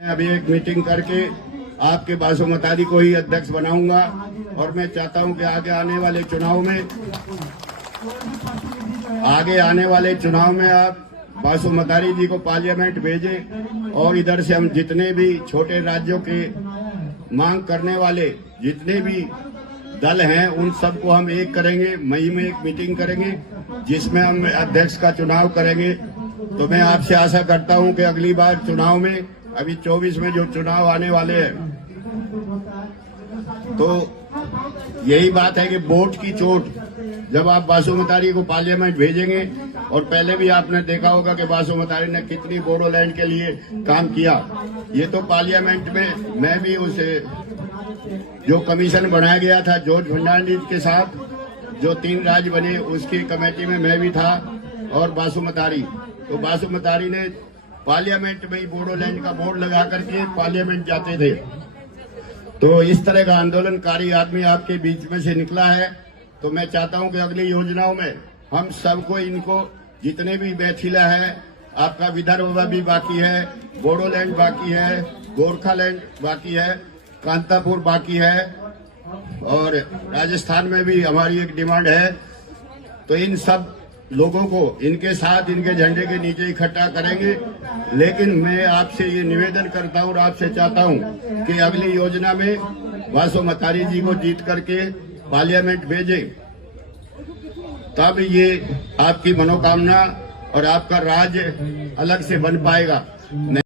मैं अभी एक मीटिंग करके आपके बासुमतारी को ही अध्यक्ष बनाऊंगा और मैं चाहता हूं कि आगे आने वाले चुनाव में आप बासुमतारी जी को पार्लियामेंट भेजें और इधर से हम जितने भी छोटे राज्यों के मांग करने वाले जितने भी दल हैं उन सबको हम एक करेंगे। मई में एक मीटिंग करेंगे जिसमें हम अध्यक्ष का चुनाव करेंगे। तो मैं आपसे आशा करता हूं कि अगली बार चुनाव में अभी 24 में जो चुनाव आने वाले हैं तो यही बात है कि वोट की चोट जब आप बासुमतारी को पार्लियामेंट भेजेंगे और पहले भी आपने देखा होगा कि बासुमतारी ने कितनी बोडोलैंड के लिए काम किया। ये तो पार्लियामेंट में मैं भी उसे जो कमीशन बनाया गया था जॉर्ज फर्नांडिस के साथ जो 3 राज्य बने उसकी कमेटी में मैं भी था और बासुमतारी ने पार्लियामेंट में ही बोडोलैंड का बोर्ड लगा करके पार्लियामेंट जाते थे। तो इस तरह का आंदोलनकारी आदमी आपके बीच में से निकला है। तो मैं चाहता हूं कि अगली योजनाओं में हम सबको इनको जितने भी मैथिला है, आपका विदर्भ भी बाकी है, बोडोलैंड बाकी है, गोरखालैंड बाकी है, कांतापुर बाकी है और राजस्थान में भी हमारी एक डिमांड है। तो इन सब लोगों को इनके साथ इनके झंडे के नीचे इकट्ठा करेंगे। लेकिन मैं आपसे ये निवेदन करता हूं और आपसे चाहता हूं कि अगली योजना में बासुमतारी जी को जीत करके पार्लियामेंट भेजें, तब ये आपकी मनोकामना और आपका राज्य अलग से बन पाएगा।